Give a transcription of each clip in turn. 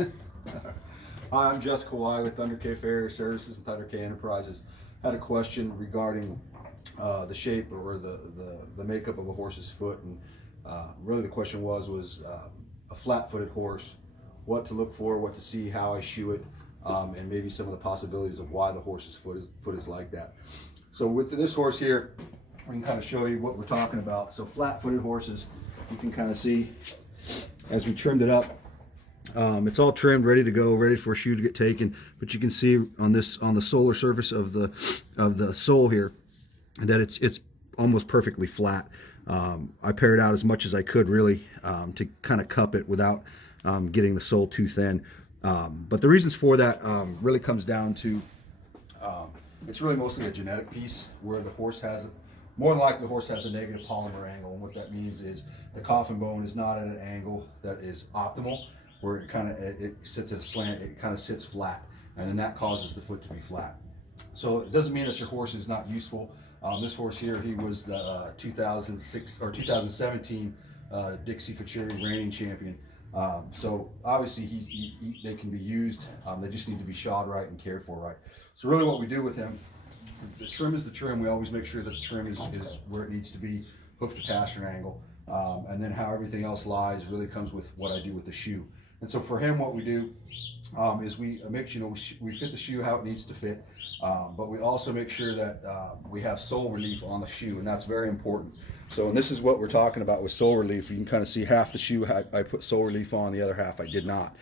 Hi, I'm Jessica Kawhi with Thunder K Farrier Services and Thunder K Enterprises. Had a question regarding the shape or the makeup of a horse's foot, and really the question was a flat-footed horse, what to look for, what to see, how I shoe it, and maybe some of the possibilities of why the horse's foot is like that. So with this horse here, we can kind of show you what we're talking about. So flat-footed horses, you can kind of see as we trimmed it up. It's all trimmed, ready to go, ready for a shoe to get taken. But you can see on the solar surface of the sole here that it's almost perfectly flat. I pared out as much as I could, really, to kind of cup it without getting the sole too thin. But the reasons for that really comes down to it's really mostly a genetic piece where the horse has more than likely the horse has a negative polymer angle, and what that means is the coffin bone is not at an angle that is optimal, where it sits at a slant, it kind of sits flat, and then that causes the foot to be flat. So it doesn't mean that your horse is not useful. This horse here, he was the 2006 or 2017 Dixie Futuri reigning champion. So obviously they can be used. They just need to be shod right and cared for right. So really what we do with him, the trim is the trim. We always make sure that the trim is where it needs to be, hoof to pasture angle. And then how everything else lies really comes with what I do with the shoe. And so for him, what we do is we make sure, we fit the shoe how it needs to fit, but we also make sure that we have sole relief on the shoe, and that's very important. So, and this is what we're talking about with sole relief. You can kind of see half the shoe I put sole relief on, the other half I did not.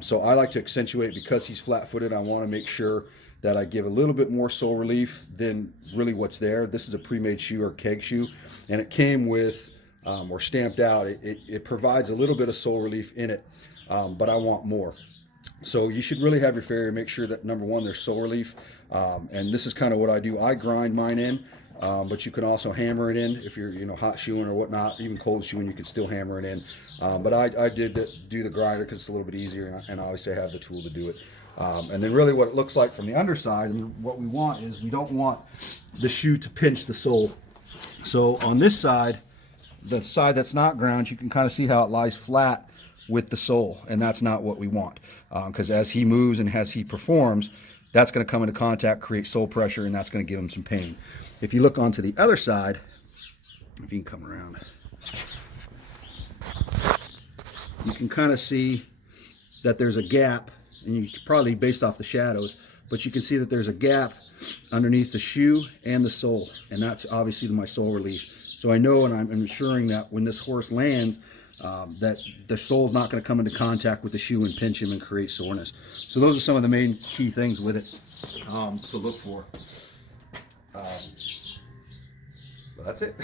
So I like to accentuate, because he's flat-footed, I want to make sure that I give a little bit more sole relief than really what's there. This is a pre-made shoe or keg shoe, and it came with or stamped out. It provides a little bit of sole relief in it, but I want more. So you should really have your farrier make sure that, number one, there's sole relief, and this is kind of what I do. I grind mine in, but you can also hammer it in if you're hot shoeing or whatnot. Even cold shoeing, you can still hammer it in. But I did do the grinder because it's a little bit easier, and obviously I have the tool to do it. And then really what it looks like from the underside, and what we want is, we don't want the shoe to pinch the sole. So on this side, the side that's not ground, you can kind of see how it lies flat with the sole, and that's not what we want, because as he moves and as he performs, that's going to come into contact, create sole pressure, and that's going to give him some pain. If you look onto the other side, if you can come around, you can kind of see that there's a gap, and you probably based off the shadows, but you can see that there's a gap underneath the shoe and the sole, and that's obviously my sole relief. So I know, and I'm ensuring that when this horse lands, that the sole's not going to come into contact with the shoe and pinch him and create soreness. So those are some of the main key things with it to look for. But that's it.